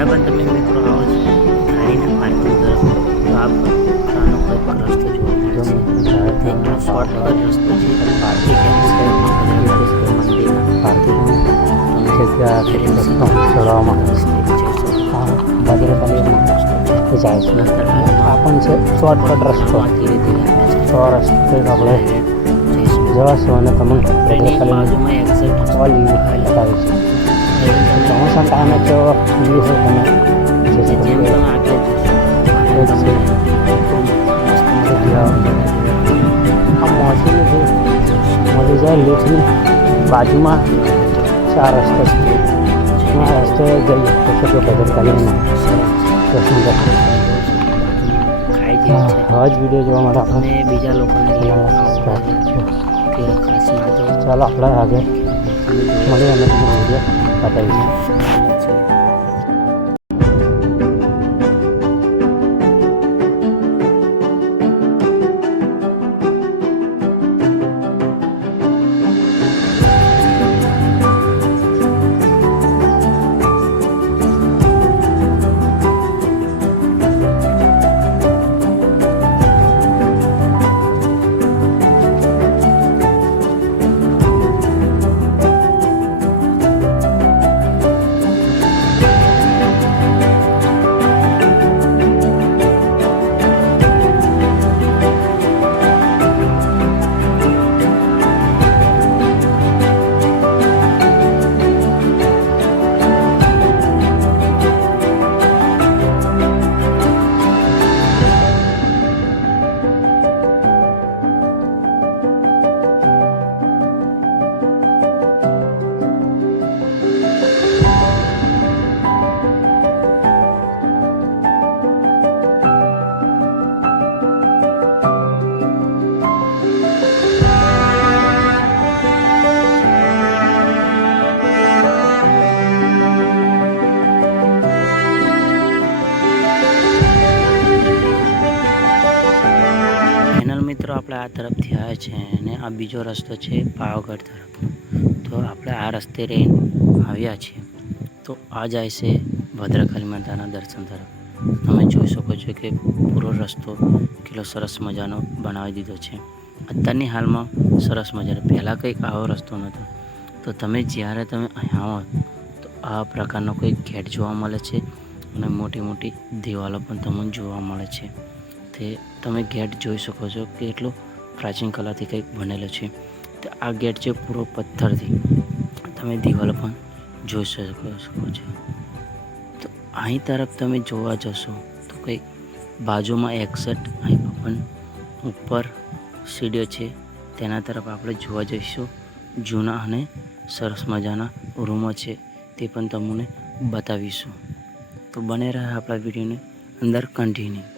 હવે પણ તમે મિત્રો આવો છો ગાડીના પાર્કિંગ તરફ તો આ પ્રકારનો કંઈક રસ્તો જોવા મળે છે. તે આ શોર્ટકટ રસ્તો છે જગ્યા ચડવામાં ભદ્રકાલીમાં જાય છે. આ પણ છે શોર્ટકટ રસ્તો. ધીરે ધીરે તો આ રસ્તે આપણે જવાશું અને તમને ભદ્રકાલીમાં એક્ઝેક્ટ ઓલ બતાવે છે. ચોમાસા ટાઈમે તો વ્યૂ હોય તમે જેમ તમે આગળ આ મોસીની જે મળી જાય લીફની બાજુમાં ચાર રસ્તો છે. આ રસ્તે જઈએ તો ભદ્રકાલીમાં દર્શન કરશું. ખાઈ જાય છે હવે જ વિડીયો જોવા માટે આપણે અને બીજા લોકોને સબસ્ક્રાઈબ કે ખાસ ના જો ચાલો આપણે આગળ મળીએ અને તમને વિડીયો બતાવીશું. મિત્રો આપણે આ તરફથી આવ્યા છે અને આ બીજો રસ્તો છે પાવાગઢ તરફનો. તો આપણે આ રસ્તે રહીને આવ્યા છીએ તો આ જાય છે ભદ્રકાળી માતાના દર્શન તરફ. તમે જોઈ શકો છો કે પૂરો રસ્તો કેટલો સરસ મજાનો બનાવી દીધો છે. અત્યારની હાલમાં સરસ મજાનો, પહેલાં કંઈક આવો રસ્તો નહોતો. તો તમે જ્યારે તમે અહીંયા આવો તો આ પ્રકારનો કંઈક ગેટ જોવા મળે છે અને મોટી મોટી દિવાલો પણ તમને જોવા મળે છે. તે તમે ગેટ જોઈ શકો છો કે એટલો પ્રાચીન કલાથી કંઈક બનેલો છે. તો આ ગેટ છે પૂરો પથ્થરથી, તમે દિવાલો પણ જોઈ શકો છો. તો અહીં તરફ તમે જોવા જશો તો કંઈક બાજુમાં એક્ઝેક્ટ અહીં પણ ઉપર સીડીઓ છે તેના તરફ આપણે જોવા જઈશું. જૂના અને સરસ મજાના રૂમો છે તે પણ તમને બતાવીશું. તો બને રહે આપણા વિડીયોને અંદર કન્ટિન્યુ.